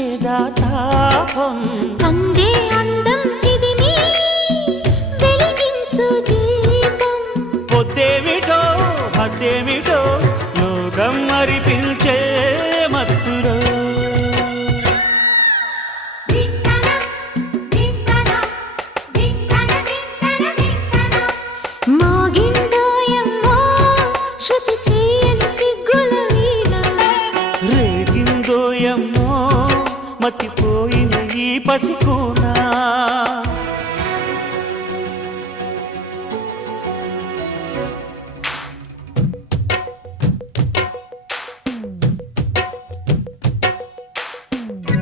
తీర్చేదా తాపం అందే అందం చిదిమి వెలిగించు దీపం పొద్దేమిటో హద్దేమిటో లోకం మరి పిల్చే మత్తులో మోగిందోయమ్మో శృతి చేయని సిగ్గుల వీణ రేగిందోయమ్మో మతిపోయిన ఈ పసికూన